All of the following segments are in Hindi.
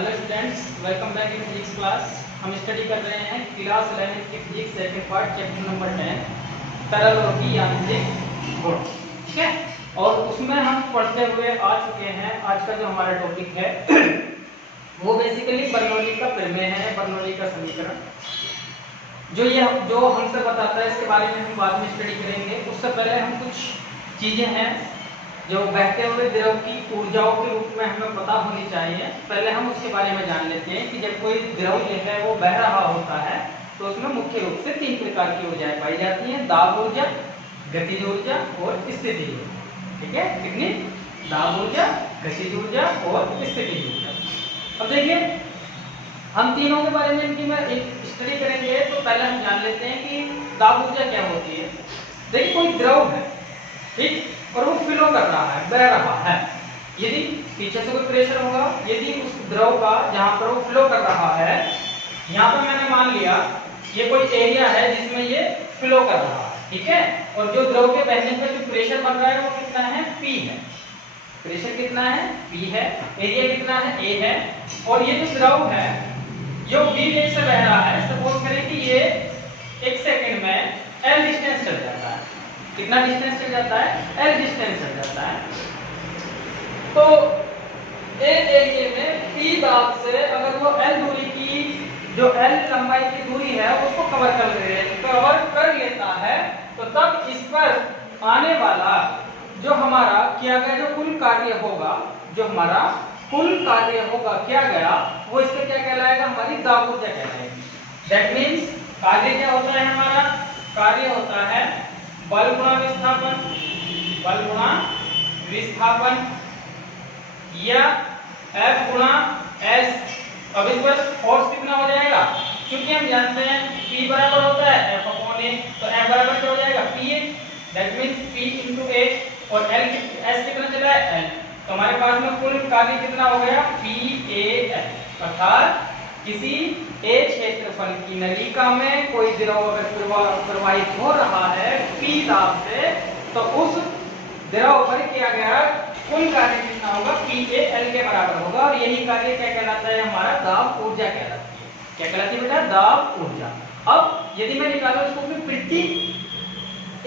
Hello students, welcome back in physics class. हम स्टडी कर रहे हैं क्लास 11 की physics second part chapter number 10 तरलों की यांत्रिक गुण। ठीक है, और उसमें हम पढ़ते हुए आ चुके हैं। आज का जो हमारा टॉपिक है वो बेसिकली बर्नौली का प्रमेय है, बर्नौली का समीकरण। जो हमसे बताता है, इसके बारे में हम बाद में स्टडी करेंगे। उससे पहले हम कुछ चीजें हैं जो बहते हुए द्रव की ऊर्जाओं के रूप में हमें पता होनी चाहिए। पहले हम उसके बारे में जान लेते हैं कि जब कोई द्रव जो है वो बह रहा होता है तो उसमें मुख्य रूप से 3 प्रकार की ऊर्जाएं पाई जाती हैं: दाब ऊर्जा, गतिज ऊर्जा और स्थितिज ऊर्जा। ठीक है, कितनी? दाब ऊर्जा, गतिज ऊर्जा और स्थितिज ऊर्जा। अब देखिए, हम तीनों के बारे में इनकी मैं स्टडी करेंगे। तो पहले हम जान लेते हैं कि दाब ऊर्जा क्या होती है। देखिए, कोई द्रव है, ठीक, और वो फ्लो कर रहा है, बह रहा है। यदि पीछे से कोई प्रेशर होगा, यदि उस द्रव का जहां पर वो फ्लो कर रहा है, यहाँ पर मैंने मान लिया ये कोई एरिया है जिसमें ये फ्लो कर रहा है, ठीक है। और जो द्रव के बहने पर जो प्रेशर बन रहा है वो कितना है? P है। प्रेशर कितना है? P है। एरिया कितना है? A है। और ये जो द्रव है जो V वेग से बह रहा है, सपोज करें कि ये 1 सेकंड में L डिस्टेंस चल जाता है। कितना डिस्टेंस चल जाता है? L डिस्टेंस चल जाता है। तो ए एरिया में P दाब से अगर वो L दूरी की, जो L लंबाई की दूरी है उसको कवर कर लेता है, तो तब इस पर आने वाला जो हमारा किया गया जो कुल कार्य होगा, जो हमारा कुल कार्य होगा किया गया, वो इसका क्या कहलाएगा? हमारी दाब ऊर्जा कहलाएगी। दैट मीन्स कार्य क्या होता है? हमारा कार्य होता है बल गुणा विस्थापन, बल गुणा विस्थापन, या F गुणा S। अब इस पर फोर्स कितना हो जाएगा? क्योंकि हम जानते हैं P बराबर होता है F अपॉन A, तो F बराबर क्या हो जाएगा? PA। That means P into A। और S कितना चला है? L। तो हमारे पास में कुल कार्य कितना हो गया? PAL। अर्थात किसी A क्षेत्रफल की नलिका में कोई द्रव अगर प्रवाहित हो रहा है P दाब से, तो उस द्रव पर किया गया कुल कार्य कितना होगा? PAL के बराबर होगा। और यही कार्य क्या कहलाता है? हमारा दाब ऊर्जा कहलाती है। क्या कहलाती है बेटा? दाब ऊर्जा। अब यदि मैं निकालूं इसको कि प्रति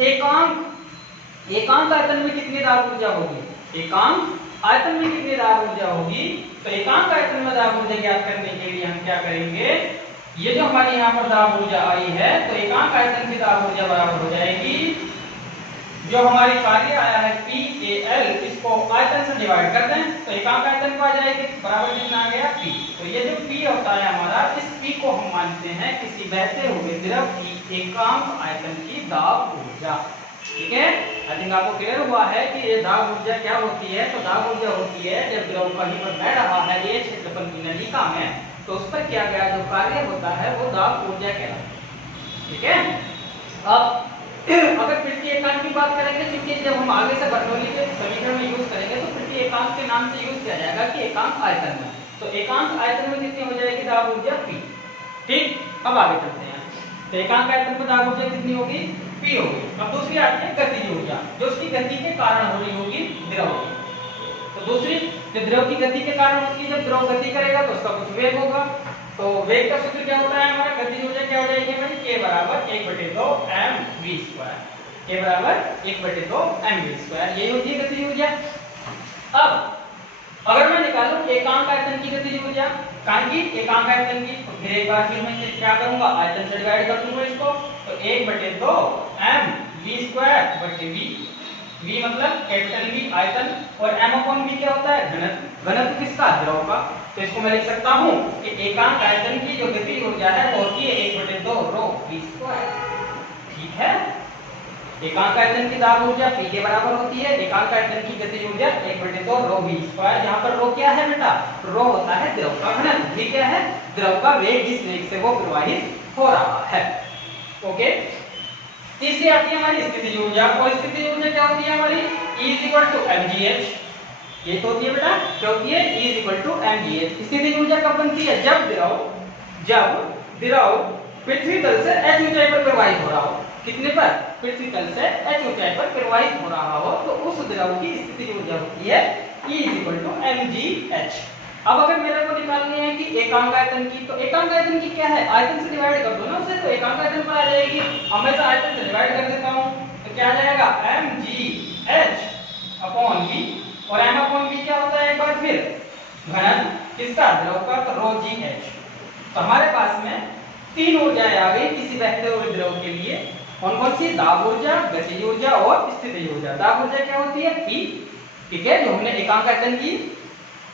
एकांक आयतन में कितनी दाब ऊर्जा होगी? एकांक आयतन में कितनी दाब ऊर्जा होगी? तो एकांक आयतन में दाब ऊर्जा ज्ञात करने के लिए हम क्या करेंगे? ये जो हमारी यहाँ पर दाब ऊर्जा आई है, तो एकांक आयतन की दाब ऊर्जा बराबर हो जाएगी जो हमारी कार्य आया है PAL, इसको आयतन से डिवाइड कर दें तो एकांक आयतन को आ जाएगी, बराबर कितना आ गया? P। तो ये जो P होता है हमारा, इस P को हम मानते हैं किसी बहते हुए द्रव की एकांक आयतन की दाब ऊर्जा। ठीक है, आई थिंक आपको क्लियर हुआ है कि ये दाब ऊर्जा क्या होती है। तो दाब ऊर्जा होती है जब द्रव कहीं पर बह रहा है ये क्षेत्रफल की नलिका में, तो उस पर किया गया जो कार्य होता है वो दाब ऊर्जा कहलाता है। ठीक है, अब अगर प्रति एकांक की बात करेंगे, क्योंकि जब हम आगे से बर्नौली के समीकरण में यूज करेंगे तो प्रति एकांक के नाम से यूज किया जाएगा कि एकांक आयतन में। तो एकांक आयतन में कितनी हो जाएगी दाब ऊर्जा? P। ठीक, अब आगे चलते हैं। तो एकांक आयतन में दाब ऊर्जा कितनी होगी? P होगी। अब दूसरी आती है गतिज ऊर्जा, जो उसकी गति के कारण हो रही होगी द्रव की। तो दूसरी जो द्रव की गति के कारण होती है, जब द्रव गति करेगा तो उसका कुछ वेग होगा। तो वेग का सूत्र क्या होता है हमारा? गतिज ऊर्जा क्या हो जाएगी हमारी? K बराबर 1/2 mv²। K बराबर 1/2 mv², यही होती है गतिज ऊर्जा। अब अगर मैं निकालूं एकांक आयतन की गतिज ऊर्जा, कारण की एकांक आयतन की, तो फिर एक बार फिर मैं क्या करूंगा? आयतन से डिवाइड कर दूंगा इसको। तो 1/2 mv²/v। v मतलब कैपिटल V आयतन, और m अपॉन v क्या होता है? घनत्व। घनत्व किसका? द्रव का। तो इसको मैं लिख सकता हूं कि एकांक आयतन की जो गतिज ऊर्जा है वो होती है 1/2 ρv²। ठीक है, एकांक आयतन की दाब ऊर्जा P के बराबर होती है, एकांक आयतन की गतिज ऊर्जा 1/2 ρv²। यहाँ पर रो क्या है बेटा? रो होता है द्रव का घनत्व, ठीक है, द्रव का वेग, जिस वेग से वो प्रवाहित हो रहा है। ओके, तीसरी आती है हमारी स्थितिज ऊर्जा। और स्थितिज ऊर्जा क्या होती है हमारी? E mgh। ये तो होती है बेटा, क्या होती है? E mgh। स्थितिज ऊर्जा कब बनती है? जब द्रव पृथ्वी तल से h ऊंचाई पर प्रवाहित हो रहा हो। कितने पर? पृथ्वी तल से h ऊंचाई पर प्रवाहित हो रहा हो, तो उस द्रव की स्थितिज ऊर्जा होती है E mgh। अब अगर मेरे को निकालनी है कि एकांक आयतन की, तो एकांक आयतन की क्या है, आयतन से डिवाइड कर दो ना उसे, तो एकांक आयतन पर आ जाएगी। हमेशा आयतन से डिवाइड कर देता हूं, तो क्या आ जाएगा mgh अपॉन v, और m अपॉन v क्या होता है एक बार फिर घनत्व किसका, द्रव का, तो rho g h। तो हमारे पास में तीन ऊर्जाएं आ गई किसी बहते हुए द्रव के लिए। कौन कौन सी, दाब ऊर्जा, गतिज ऊर्जा और स्थितिज ऊर्जा। दाब ऊर्जा क्या होती है, P, ठीक है, जो हमने एकांक आयतन की,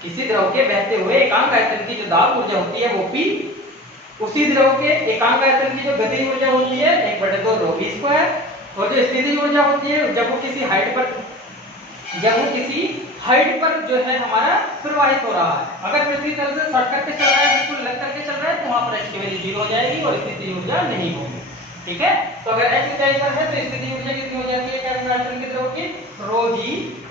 किसी द्रव के बहते हुए एकांक आयतन की जो दाब ऊर्जा होती है वो P, उसी द्रव के एकांक आयतन की जो गतिज ऊर्जा होती है 1/2 rho v स्क्वायर, और जो स्थितिज ऊर्जा होती है जब वो किसी हाइट पर जो है हमारा प्रवाहित हो रहा है। अगर पृथ्वी तल से सट करके चल रहा है, बिल्कुल लग करके चल रहा है, तो वहां पर h की वैल्यू 0 हो जाएगी और स्थितिज ऊर्जा नहीं होगी, ठीक है। तो अगर h ऊंचाई पर है तो स्थितिज ऊर्जा कितनी हो जाती है एकांक आयतन के द्रव की, rho g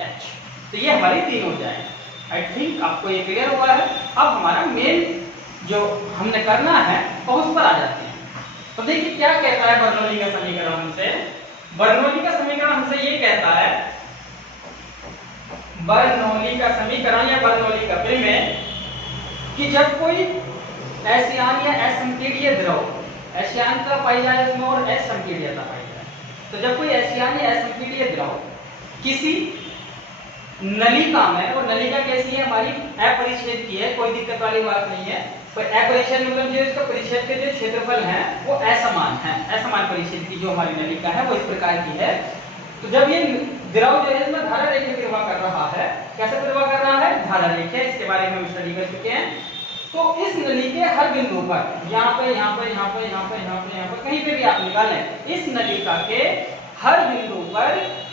h। तो ये हमारी तीन ऊर्जाएं। आई थिंक आपको ये क्लियर हुआ है। अब हमारा मेन जो हमने करना है वो उस पर आ जाते हैं। तो देखिए क्या कहता है बर्नौली का समीकरण हमसे। बर्नौली का समीकरण हमसे ये कहता है, बर्नौली का समीकरण या बर्नौली का प्रमेय, कि जब कोई ऐसियान या असंकीर्णीय द्रव, ऐसियानता पाई जाए इसमें और असंकीर्णीयता पाई जाए, तो जब कोई ऐसियान या असंकीर्णीय द्रव किसी नलिका में, और नलिका कैसी है हमारी, अपरिच्छेद की है, कोई दिक्कत वाली बात नहीं है। पर अपरिच्छेद मतलब जो इसका परिच्छेद के जो क्षेत्रफल है वो असमान है, असमान परिच्छेद की जो हमारी नलिका है वो इस प्रकार की है। तो जब ये द्रव जो है इसमें धारा रेखा प्रवाह कर रहा है, कैसे प्रवाह कर रहा है, धारा रेखा, इसके बारे में हम स्टडी कर चुके हैं। तो इस नली के हर बिंदु पर, यहाँ पे यहाँ पे यहाँ पे यहाँ पे यहाँ पे यहाँ पे कहीं पे भी आप निकालें, इस नलिका के हर बिंदु पर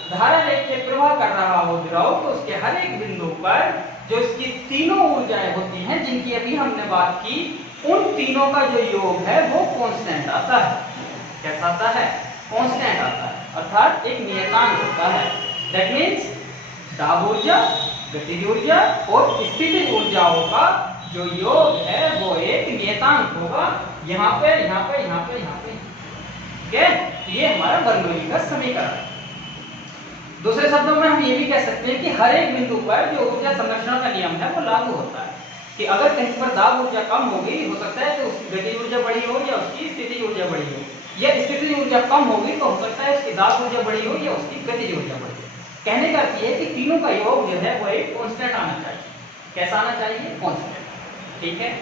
धारा रेखा प्रवाह कर रहा हो द्रव, तो उसके हर एक बिंदु पर जो इसकी तीनों ऊर्जाएं होती हैं जिनकी अभी हमने बात की, उन तीनों का जो योग है वो कांस्टेंट आता है। कैसा आता है, कांस्टेंट आता है, अर्थात एक नियतांक होता है। दैट मींस दाब ऊर्जा, गतिज ऊर्जा और स्थितिज ऊर्जाओं का जो योग है वो एक नियतांक होगा, यहाँ पे यहाँ पे यहाँ पे यहाँ पे, ठीक है। ये हमारा बर्नौली का समीकरण। दूसरे शब्दों में हम ये भी कह सकते हैं कि हर एक बिंदु पर जो ऊर्जा संरक्षण का नियम है वो लागू होता है, कि अगर कहीं पर दाब ऊर्जा कम हो गई, हो सकता है तो उसकी गतिज ऊर्जा बढ़ी हो या उसकी स्थितिज ऊर्जा बढ़ी हो, या स्थितिज ऊर्जा कम होगी तो हो सकता है उसकी दाब ऊर्जा बढ़ी हो या उसकी गतिज ऊर्जा बढ़ी हो। कहने का अर्थ ये है कि तीनों का योग जो है वो एक कांस्टेंट आना चाहिए। कैसा आना चाहिए, कांस्टेंट, ठीक है,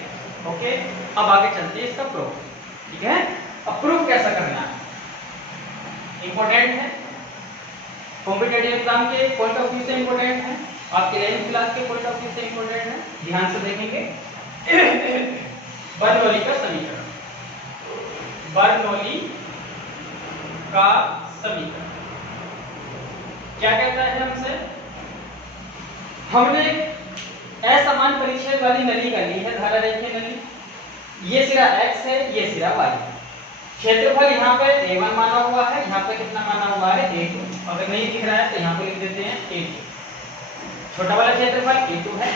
ओके। अब आगे चलते हैं इसका प्रूफ, ठीक है। अब प्रूफ कैसा करना है, इंपॉर्टेंट है, कॉम्पिटिटिव एग्जाम के पॉइंट ऑफ व्यू से इंपॉर्टेंट है, आपके 11th क्लास के पॉइंट ऑफ व्यू से इंपॉर्टेंट है, ध्यान से देखेंगे। बर्नौली का समीकरण, बर्नौली का समीकरण क्या कहता है हमसे, हमने असमान परिच्छेद वाली नली का ली है, धारा रेखीय नली, ये सिरा x है, ये सिरा y है। क्षेत्रफल यहाँ पे a1 माना हुआ है, यहाँ पे कितना माना हुआ है, a2। अगर नहीं दिख रहा है तो यहाँ पे लिख देते हैं a2। छोटा वाला क्षेत्रफल a2 है,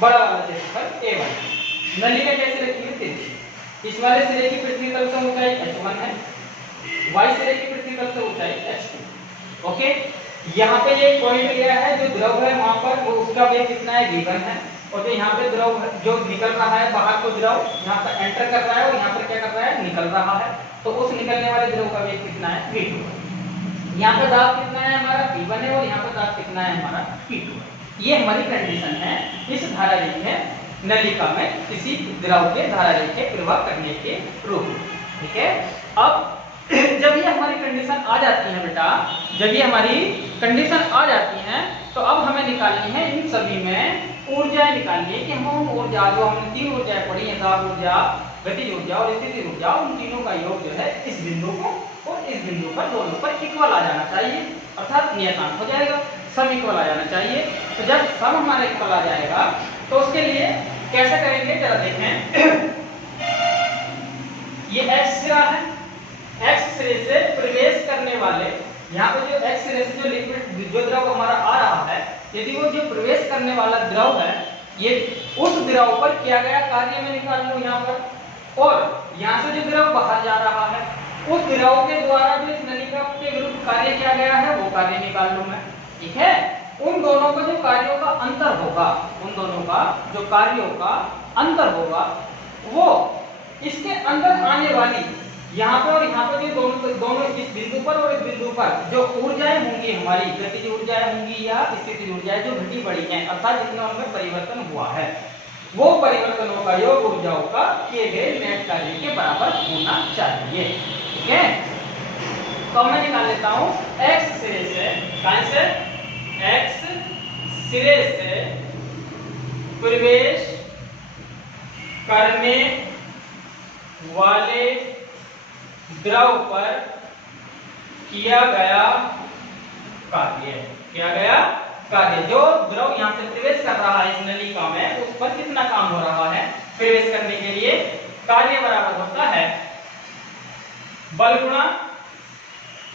बड़ा वाला क्षेत्रफल a1। नली का कैसे रखी है, तिरछी। इस वाले सिरे की पृथ्वी तल से ऊंचाई h1 है, y सिरे की पृथ्वी तल से ऊंचाई h2। ओके, यहाँ पे एक पॉइंट लिया है, जो द्रव है वहां पर वो उसका वेग कितना है, v1 है, और जो यहाँ पे द्रव जो निकल रहा है बाहर को द्रव यहाँ पर एंटर कर रहा है और यहाँ पर क्या कर रहा है, निकल रहा है, तो उस निकलने वाले द्रव का वेग कितना है, v2। यहाँ पे दाब कितना है हमारा, v1 है, और यहाँ पे दाब कितना है हमारा, v2। ये हमारी कंडीशन है इस धारा रेखा नलिका में किसी द्रव के धारा रेखा प्रवाह करने के रूप में, ठीक है। अब जब ये हमारी कंडीशन आ जाती है बेटा, जब ये हमारी कंडीशन आ जाती है, तो अब हमें निकालनी है इन सभी में ऊर्जाएं निकालनी है, कि हम ऊर्जा जो हमने तीन ऊर्जाएं पढ़ी हैं, दाब ऊर्जा, गतिज ऊर्जा और स्थितिज ऊर्जा, उन तीनों का योग जो है इस बिंदु को और इस बिंदु पर दोनों पर इक्वल आ जाना चाहिए, अर्थात नियतांक हो जाएगा, सम इक्वल आ जाना चाहिए। तो जब सम हमारा इक्वल आ जाएगा तो उसके लिए कैसे करेंगे जरा देखें। ये x सिरा है, x सिरे से प्रवेश करने वाले, यहाँ पे जो x सिरे से जो लिक्विड जो द्रव हमारा आ रहा है, यदि वो जो प्रवेश करने वाला द्रव है, ये उस द्रव पर किया गया कार्य में निकाल लूं यहाँ पर, और यहाँ से जो द्रव बाहर जा रहा है उस द्रव के द्वारा जो इस नलिका के विरुद्ध कार्य किया गया है वो कार्य निकाल लूं मैं, ठीक है। उन दोनों का जो कार्यों का अंतर होगा, उन दोनों का जो कार्यों का अंतर होगा, वो इसके अंदर आने वाली यहाँ पे और यहाँ पे जो दोनों इस बिंदु पर और इस बिंदु पर जो ऊर्जाएं होंगी, हमारी गतिज ऊर्जाएं होंगी या स्थितिज ऊर्जाएं जो घटी बढ़ी हैं, अर्थात जितना उनमें परिवर्तन हुआ है, वो परिवर्तनों का योग ऊर्जाओं का किए गए नेट कार्य के बराबर होना चाहिए। ठीक है, तो मैं निकाल लेता हूं x सिरे से, कहां से, x सिरे से प्रवेश करने वाले द्रव पर किया गया कार्य, किया गया कार्य, जो द्रव यहां से प्रवेश कर रहा है इस नलिका में, उस पर कितना काम हो रहा है प्रवेश करने के लिए, कार्य बराबर होता है बल गुणा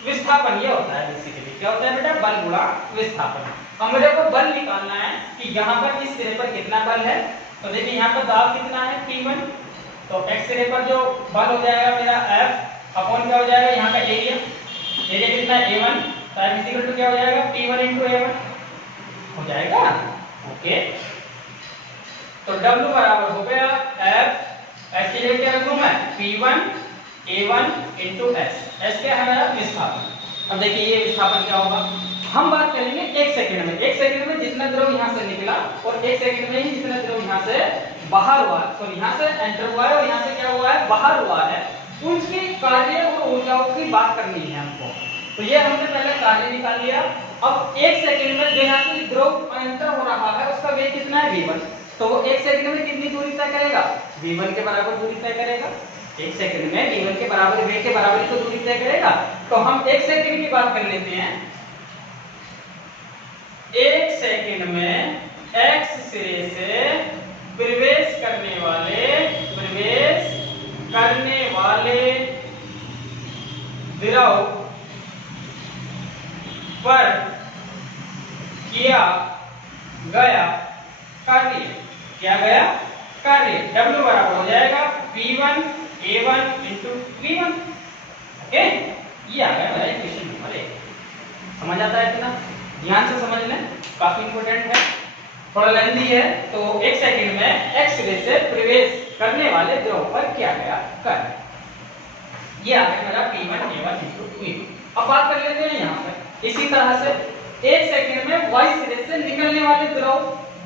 विस्थापन। ये होता है बेसिकली, क्या होता है बेटा, बल गुणा विस्थापन। अब मेरे को बल निकालना है कि यहाँ पर इस सिरे पर कितना बल है, तो देखिए यहाँ पर दाब कितना है P1, तो x सिरे पर जो बल हो जाएगा मेरा F अपॉन क्या हो जाएगा यहाँ का एरिया, एरिया कितना है A1, तो F इक्वल टू क्या हो जाएगा P1 into A1 हो जाएगा। ओके, तो W बराबर हो गया F, S के लिए क्या रखूं मैं P1 A1 into S, S क्या है मेरा विस्थापन। अब देखिए ये विस्थापन क्या होगा, हम बात करेंगे एक सेकंड में, एक सेकंड में जितना द्रव यहाँ से निकला और एक सेकंड में ही जितना द्रव यहाँ से बाहर हुआ, तो यहाँ से एंटर हुआ है और यहाँ से क्या हुआ है बाहर हुआ है, उनकी कार्य और ऊर्जाओं की बात करनी है हमको। तो ये हमने पहले कार्य निकाल लिया। अब एक सेकंड में जो यहाँ से द्रव एंटर हो रहा है उसका वेग कितना है v1, तो वो एक सेकंड में कितनी दूरी तय करेगा, v1 के बराबर दूरी तय करेगा। एक सेकंड में v1 के बराबर वेग के बराबर तो दूरी तय करेगा। तो हम एक सेकंड की बात कर लेते हैं, एक सेकंड में x सिरे से प्रवेश करने वाले द्रव पर किया गया कार्य, किया गया कार्य W बराबर हो जाएगा P1 A1 into V1। Okay, ये आ गया मेरा इक्वेशन नंबर 1। समझ आता है इतना, ध्यान से समझ लें, काफी इंपॉर्टेंट है, थोड़ा लेंथी है। तो एक सेकंड में x सिरे से प्रवेश करने वाले द्रव पर किया गया कार्य, ये आ गया मेरा P1 A1 into V2। अब बात कर लेते हैं यहाँ पर इसी तरह से एक सेकंड में y सिरे से निकलने वाले द्रव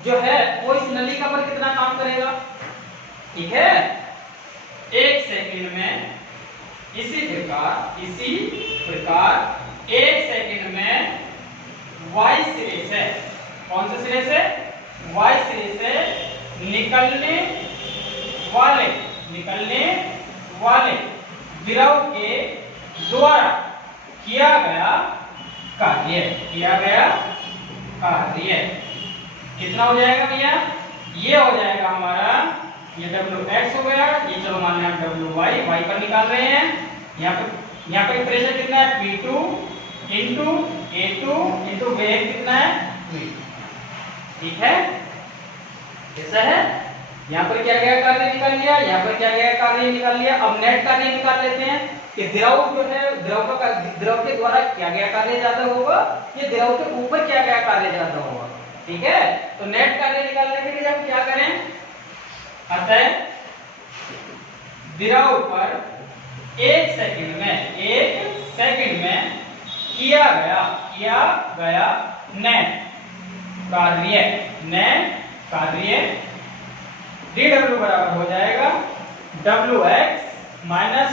जो है वो इस नलिका पर कितना काम करेगा। ठीक है, एक सेकंड में इसी प्रकार एक सेकंड में y सिरे से, कौन से सिरे से, y सिरे से निकलने वाले द्रव के द्वारा किया गया कार्य, कितना हो जाएगा भैया, ये हो जाएगा हमारा, ये Wx हो गया, ये चलो मान लें Wy, y पर निकाल रहे हैं, यहाँ पर प्रेशर कितना है P2 इंटू A2 इंटू वेग कितना है V2। ठीक है, कैसा है, यहाँ पर क्या गया कार्य निकाल लिया, यहाँ पर क्या गया कार्य निकाल लिया। अब नेट कार्य निकाल लेते हैं कि द्रव जो है द्रव के द्वारा क्या गया कार्य ज्यादा होगा, ये द्रव के ऊपर क्या गया कार्य ज्यादा होगा। ठीक है, तो नेट कार्य निकालने के लिए हम क्या करें, अतः द्रव पर एक सेकंड में किया गया नेट कार्य dW बराबर हो जाएगा Wx माइनस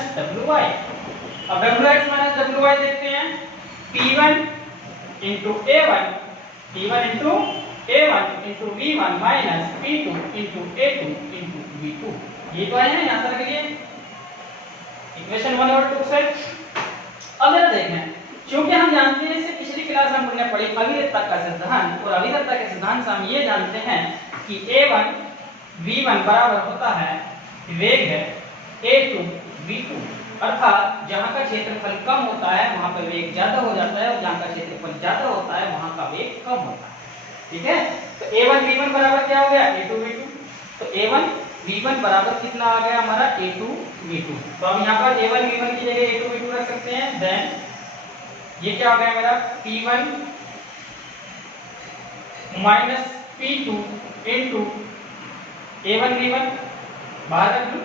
Wy। अब Wx माइनस Wy देखते हैं, P1 into A1 into V1 minus P2 into A2 into V2। ये तो है ना यहाँ से रखिए इक्वेशन 1 और 2 से। अब यह देखें, क्योंकि हम जानते हैं इसे पिछली क्लास में हमने पढ़ी अविरतता का सिद्धांत, और अविरतता के सिद्धांत से हम ये जानते हैं कि A1 V1 बराबर होता है वेग है A2 V2, अर्थात जहां का क्षेत्रफल कम होता है वहां पर वेग ज्यादा हो जाता है और जहां का क्षेत्रफल ज्यादा होता है वहां का वेग कम होता है। ठीक है, तो A1 V1 बराबर क्या हो गया A2 V2, तो A1 V1 बराबर कितना आ गया हमारा A2 V2। तो अब यहाँ पर A1 V1 की जगह A2 V2 रख सकते हैं, देन ये क्या हो गया मेरा P1 minus P2 into A1 V1 बाहर रख दूं।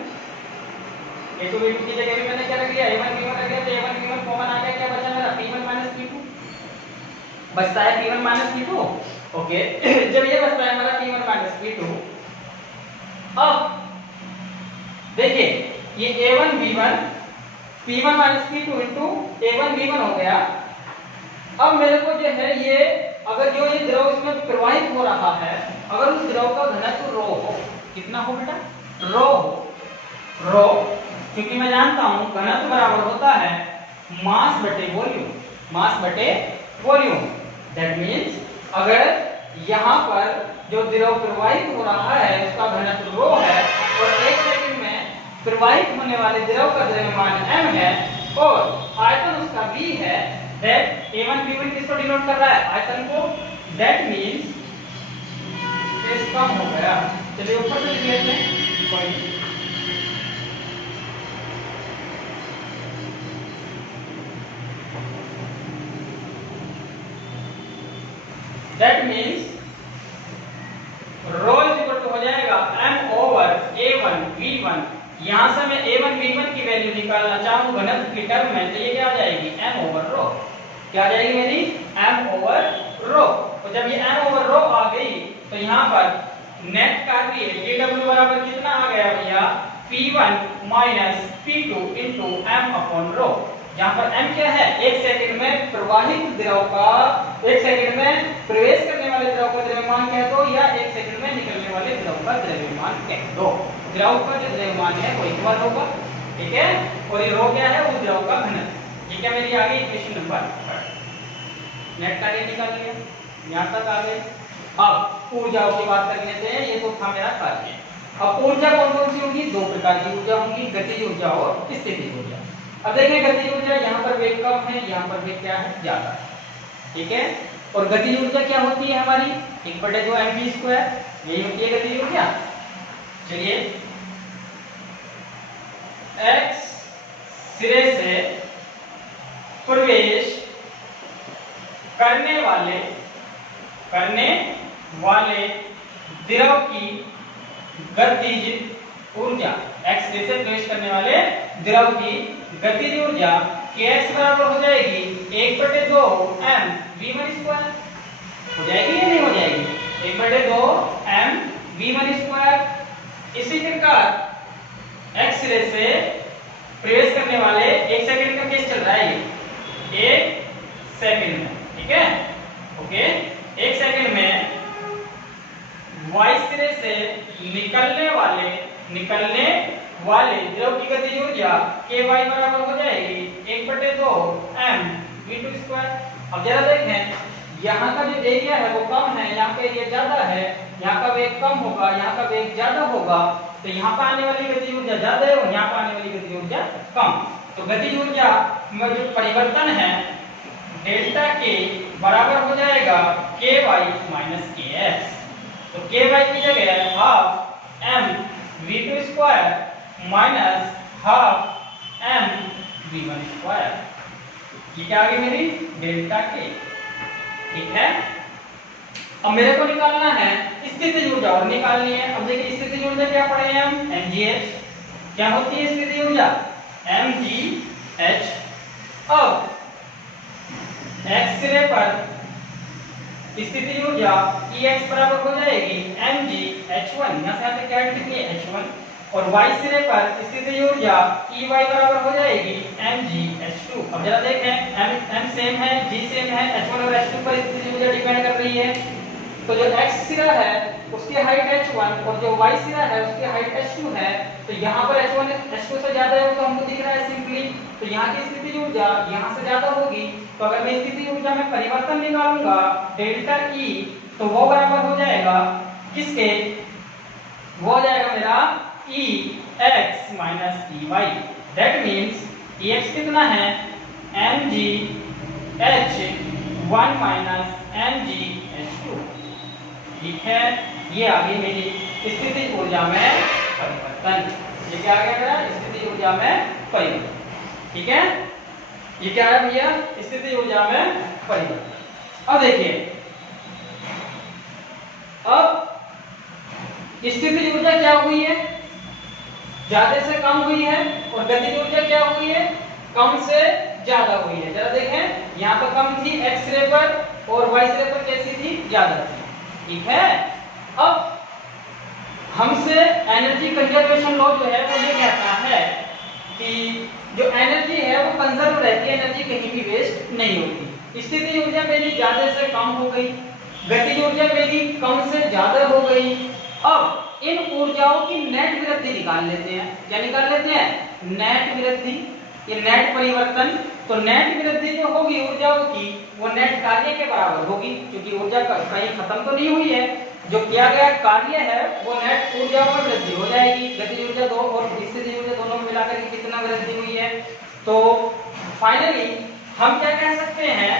A2 V2 की जगह भी मैंने क्या रख दिया, A1 V1 रख दिया, तो A1 V1 कॉमन आ गया, क्या बचा मेरा P1 माइनस P2 बचता है, P1 माइनस P2। ओके जब ये बचता है हमारा P1 माइनस P2, अब देखिए ये A1 V1 P1 minus P2 into A1 V1 हो गया। अब मेरे को जो है ये अगर जो ये द्रव इसमें प्रवाहित हो रहा है, अगर उस द्रव का घनत्व रो हो, कितना हो बेटा, रो हो, रो, क्योंकि मैं जानता हूं घनत्व बराबर होता है मास बटे वॉल्यूम, मास बटे वॉल्यूम। दैट मींस अगर यहां पर जो द्रव प्रवाहित हो रहा है उसका घनत्व रो है और 1 सेकंड में प्रवाहित होने वाले द्रव का द्रव्यमान m है और आयतन उसका v है, दैट A1 V1 किसको डिनोट कर रहा है, आयतन को। दैट मींस स्पेस कम हो गया। चलिए ऊपर से लिख लेते हैं, कोई नहीं। That means rho is equal to हो जाएगा m ओवर A1 V1। यहां से मैं A1 V1 की वैल्यू निकालना चाहूं घनत्व की टर्म में, तो ये क्या आ जाएगी, m ओवर रो, क्या आ जाएगी मेरी, m ओवर रो। तो जब ये m ओवर रो आ गई तो यहां पर नेट कार्य dw बराबर कितना आ गया भैया, P1 minus P2 into m upon रो। यहाँ पर m क्या है, 1 सेकंड में प्रवाहित द्रव का, 1 सेकंड में प्रवेश करने वाले द्रव का द्रव्यमान कह दो या 1 सेकंड में निकलने वाले द्रव का द्रव्यमान कह दो। द्रव का जो द्रव्यमान है वो इक्वल होगा, ठीक है, और ये रो क्या है, उस द्रव का घनत्व। ये क्या मेरी आ गई इक्वेशन नंबर 3। नेट कार्य निकाल लिया, यहाँ तक आ गए। अब ऊर्जाओं की बात कर लेते हैं, ये तो था मेरा कार्य। अब ऊर्जा कौन कौन सी होगी, 2 प्रकार की ऊर्जा होगी, गतिज ऊर्जा और स्थितिज ऊर्जा। अब देखिए गतिज ऊर्जा, यहाँ पर वेग कम है, यहाँ पर वेग क्या है, ज्यादा है, ठीक है। और गतिज ऊर्जा क्या होती है हमारी, 1/2 mv², यही होती है गतिज ऊर्जा। चलिए x सिरे से प्रवेश करने वाले द्रव की गतिज ऊर्जा, x से प्रवेश करने वाले द्रव की गतिज ऊर्जा kx बराबर हो जाएगी 1/2 m v1²। हो जाएगी या नहीं हो जाएगी, 1/2 m v1²। इसी प्रकार x सिरे से प्रवेश करने वाले 1 सेकंड का केस चल रहा है, ये 1 सेकंड में, ठीक है, ओके। 1 सेकंड में y सिरे से निकलने वाले द्रव की गतिज ऊर्जा ky बराबर हो जाएगी 1/2 m v2²। अब जरा देखें, यहाँ का जो एरिया है वो कम है, यहाँ का एरिया ज्यादा है, यहाँ का वेग कम होगा, यहाँ का वेग ज्यादा होगा, तो यहाँ पर आने वाली गतिज ऊर्जा ज्यादा है और यहाँ पर आने वाली गतिज ऊर्जा कम। तो गतिज ऊर्जा में जो परिवर्तन है डेल्टा के बराबर हो जाएगा ky माइनस kx। तो ky की जगह half m v2² minus half m v1²। ये क्या आ गई मेरी डेल्टा के, ठीक है। अब मेरे को निकालना है स्थितिज ऊर्जा और निकालनी है। अब देखिए स्थितिज ऊर्जा क्या पढ़े हैं हम, mgh। क्या होती है स्थितिज ऊर्जा, mgh। अब x सिरे पर स्थितिज ऊर्जा Ex बराबर हो जाएगी mgh1, यहाँ से यहाँ तक क्या कितनी है, h1। और y सिरे पर स्थितिज ऊर्जा Ey बराबर हो जाएगी mgh2। अब जरा देखें, m सेम है, g सेम है, h1 और h2 पर स्थितिज ऊर्जा डिपेंड कर रही है। तो जो x सिरा है उसकी हाइट h1 और जो y सिरा है उसकी हाइट h2 है, तो यहाँ पर h1 h2 से ज्यादा है, तो हमको दिख रहा है सिंपली, तो यहाँ की स्थितिज ऊर्जा यहाँ से ज्यादा होगी। तो अगर मैं स्थितिज ऊर्जा में परिवर्तन निकालूंगा डेल्टा E, तो वो बराबर हो जाएगा किसके, वो हो जाएगा मेरा Ex minus Ey। That means Ex कितना है, mgh1 माइनस mgh2, ठीक है। ये आ गई मेरी स्थितिज ऊर्जा में परिवर्तन। ये क्या आ गया मेरा, स्थितिज ऊर्जा में परिवर्तन, ठीक है। ये क्या है भैया, स्थितिज ऊर्जा में परिवर्तन। अब देखिए, अब स्थितिज ऊर्जा क्या हुई है, ज्यादा से कम हुई है, और गतिज ऊर्जा क्या हुई है, कम से ज्यादा हुई है। जरा देखें, यहाँ पर कम थी एक्स रे पर और वाई रे पर कैसी थी, ज्यादा थी। ठीक है, अब हमसे एनर्जी कंजर्वेशन लॉ जो है वो ये कहता है कि जो एनर्जी है वो कंजर्व रहती है, एनर्जी कहीं भी वेस्ट नहीं होती। स्थितिज ऊर्जा मेरी ज्यादा से कम हो गई, गतिज ऊर्जा मेरी कम से ज्यादा हो गई। अब इन ऊर्जाओं की नेट वृद्धि निकाल लेते हैं। क्या निकाल लेते हैं, नेट वृद्धि, ये नेट परिवर्तन। तो नेट वृद्धि जो होगी ऊर्जाओं की वो नेट कार्य के बराबर होगी, क्योंकि ऊर्जा कहीं खत्म तो नहीं हुई है, जो किया गया कार्य है वो नेट ऊर्जाओं में वृद्धि हो जाएगी। गतिज ऊर्जा दो और स्थितिज ऊर्जा दोनों को मिलाकर के कितना वृद्धि हुई है। तो फाइनली हम क्या कह सकते हैं,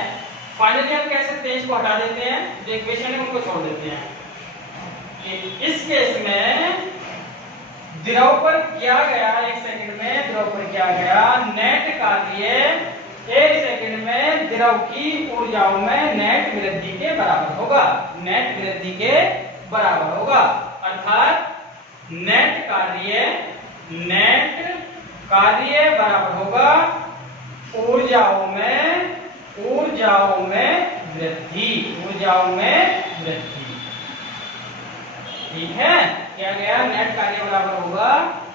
फाइनली हम कह सकते हैं, इसको हटा देते हैं, जो इक्वेशन है उनको छोड़ देते हैं। इस केस में द्रव पर किया गया, एक सेकंड में द्रव पर किया गया नेट कार्य एक सेकंड में द्रव की ऊर्जाओं में नेट वृद्धि के बराबर होगा, नेट वृद्धि के बराबर होगा। अर्थात नेट कार्य बराबर होगा ऊर्जाओं में वृद्धि, ऊर्जाओं में वृद्धि। ठीक है, क्या गया, नेट कार्य बराबर होगा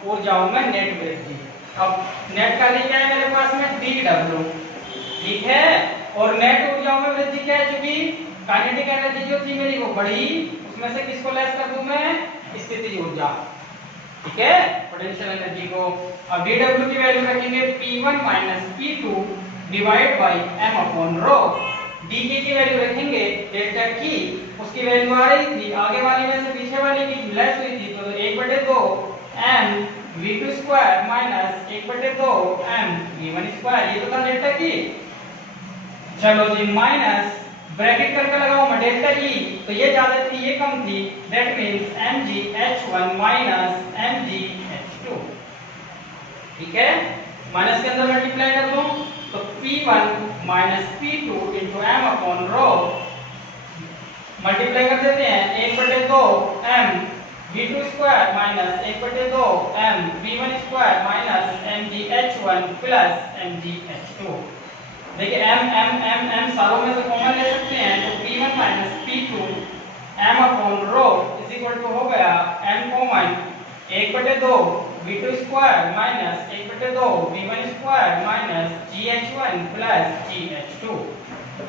ऊर्जाओं में नेट वृद्धि। अब नेट कार्य क्या है मेरे पास में, dW। ठीक है, और नेट ऊर्जाओं में वृद्धि क्या है, चूंकि काइनेटिक एनर्जी जो थी मेरी वो बढ़ी, उसमें से किसको लेस कर दूं मैं, स्थितिज ऊर्जा। ठीक है, पोटेंशियल एनर्जी को। अब dW की वैल्यू रखेंगे P1 P2 divide by m upon row. dk की वैल्यू रखेंगे डेल्टा की, उसकी वैल्यू आ रही थी आगे वाली में से पीछे वाली की लेस हुई थी, तो 1/2 m v2 square minus 1/2 m v1 square, ये तो था डेल्टा की। चलो जी, माइनस ब्रैकेट करके लगाओ मैं डेल्टा ई, तो ये ज्यादा थी ये कम थी, that means mgh1 minus mgh2। ठीक है, माइनस के अंदर मल्टीप्लाई कर दूं तो P1 minus P2 into m upon रो, मल्टीप्लाई कर देते हैं 1/2 m v2 square minus 1/2 m v1 square minus mgh1 plus mgh2। देखिए m सारों में से कॉमन ले सकते हैं, तो P1 minus P2 m upon rho is equal to हो गया m common 1/2 v2 square minus 1/2 v1 square minus gh1 plus gh2।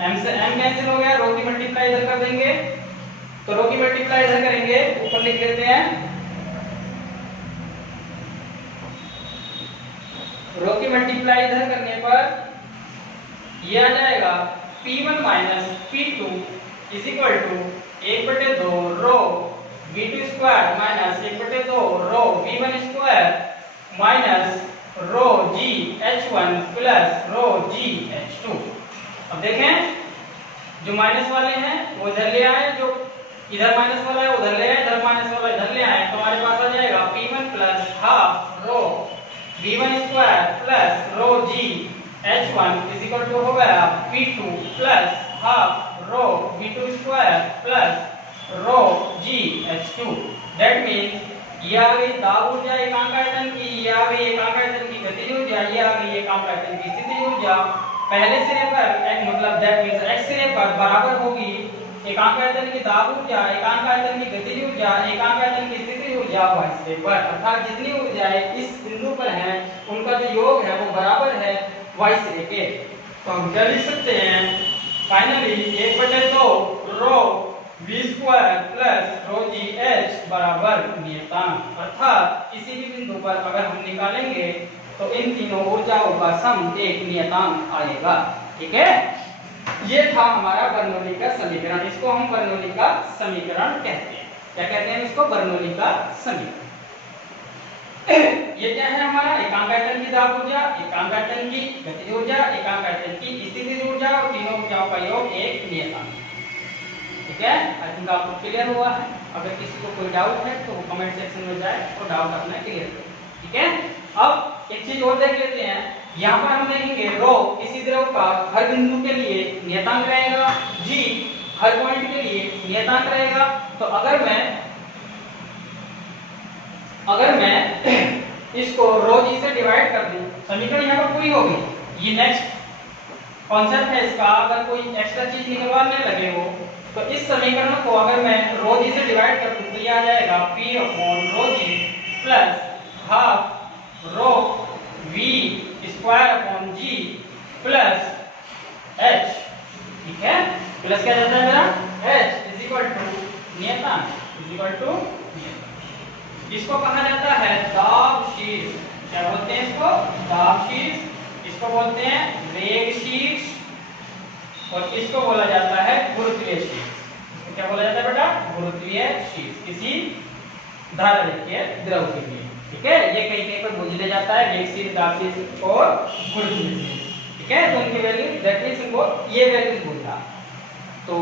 m से m कैंसिल हो गया, रो की मल्टीप्लाई इधर कर देंगे, तो रो की मल्टीप्लाई इधर करेंगे, ऊपर लिख लेते हैं, रो की मल्टीप्लाई इधर करने पर ये आ जाएगा P1 minus P2 is equal to 1/2 rho v2 square minus 1/2 rho v1 square minus rho gh1 plus rho gh2। अब देखें, जो माइनस वाले हैं वो इधर ले आए, जो इधर माइनस वाला है उधर ले आए, इधर माइनस वाला इधर ले आए, तो हमारे पास आ जाएगा P1 plus half rho v1 square plus rho gh1 is equal to हो गया P2 plus half rho v2 square plus rho gh2। That means ये आ गई दाब ऊर्जा एकांक आयतन की, ये आ गई एकांक आयतन की गतिज ऊर्जा, ये आ गई एकांक आयतन की स्थितिज ऊर्जा। पहले सिरे पर एक मतलब दैट मींस x सिरे पर बराबर होगी एकांक आयतन की दाब ऊर्जा, एकांक आयतन की गतिज ऊर्जा, एकांक आयतन की स्थितिज ऊर्जा y सिरे पर। अर्थात जितनी ऊर्जाएं इस बिंदु पर हैं उनका जो योग है वो बराबर है y सिरे के। तो हम क्या लिख सकते हैं, फाइनली 1/2 रो v स्क्वायर प्लस रो gh बराबर नियतांक। अर्थात किसी भी बिंदु पर अगर हम निकालेंगे तो इन तीनों ऊर्जाओं का सम एक नियतांक आएगा। ठीक है, ये था हमारा बर्नौली का समीकरण, इसको हम बर्नौली का समीकरण कहते हैं। क्या कहते हैं इसको, बर्नौली का समीकरण। ये क्या है हमारा, एकांक आयतन की दाब ऊर्जा, एकांक आयतन की गतिज ऊर्जा, एकांक आयतन की स्थितिज ऊर्जा और तीनों ऊर्जाओं का योग एक नियतांक। ठीक है, आई थिंक आपको क्लियर हुआ है। अगर किसी को कोई डाउट है तो वो कमेंट सेक्शन में जाए और डाउट अपना क्लियर करें। ठीक है, अब एक चीज और देख लेते हैं, यहाँ पर हम देखेंगे रो किसी द्रव का हर बिंदु के लिए नियतांक रहेगा, जी हर पॉइंट के लिए नियतांक रहेगा। तो अगर मैं अगर मैं इसको रो जी से डिवाइड कर दूं, समीकरण यहाँ पर पूरी हो गई। ये नेक्स्ट कॉन्सेप्ट है इसका, अगर कोई एक्स्ट्रा चीज निकलवाने लगे हो तो इस समीकरण को अगर मैं रो जी से डिवाइड कर दूं तो ये आ जाएगा p upon rho g plus half rho v square upon g plus h। ठीक है, प्लस क्या जाता है मेरा h इज इक्वल टू नियतांक इज इक्वल टू, इसको कहा जाता है दाब शीर्ष। क्या बोलते हैं इसको? दाब शीर्ष। इसको बोलते हैं वेग शीर्ष और इसको बोला जाता है गुरुत्वीय शीर्ष। इसको क्या बोला जाता है बेटा? गुरुत्वीय शीर्ष, किसी धारारेखीय द्रव के लिए। ठीक है, ये कहीं कहीं पर पूछ ले जाता है वेग शीर्ष, दाब शीर्ष और गुरुत्वीय शीर्ष। ठीक है, तो उनकी वैल्यू दैट मींस इनको ये वैल्यू बोलता। तो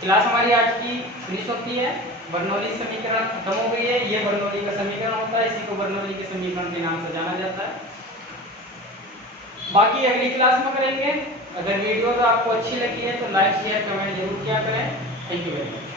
क्लास हमारी आज की फिनिश होती है। बर्नौली समीकरण खत्म हो गई है। ये बर्नौली का समीकरण होता है, इसी को बर्नौली के समीकरण के नाम से जाना जाता है। बाकी अगली क्लास में करेंगे। अगर वीडियो तो आपको अच्छी लगी है तो लाइक शेयर कमेंट जरूर किया करें। Thank you very much.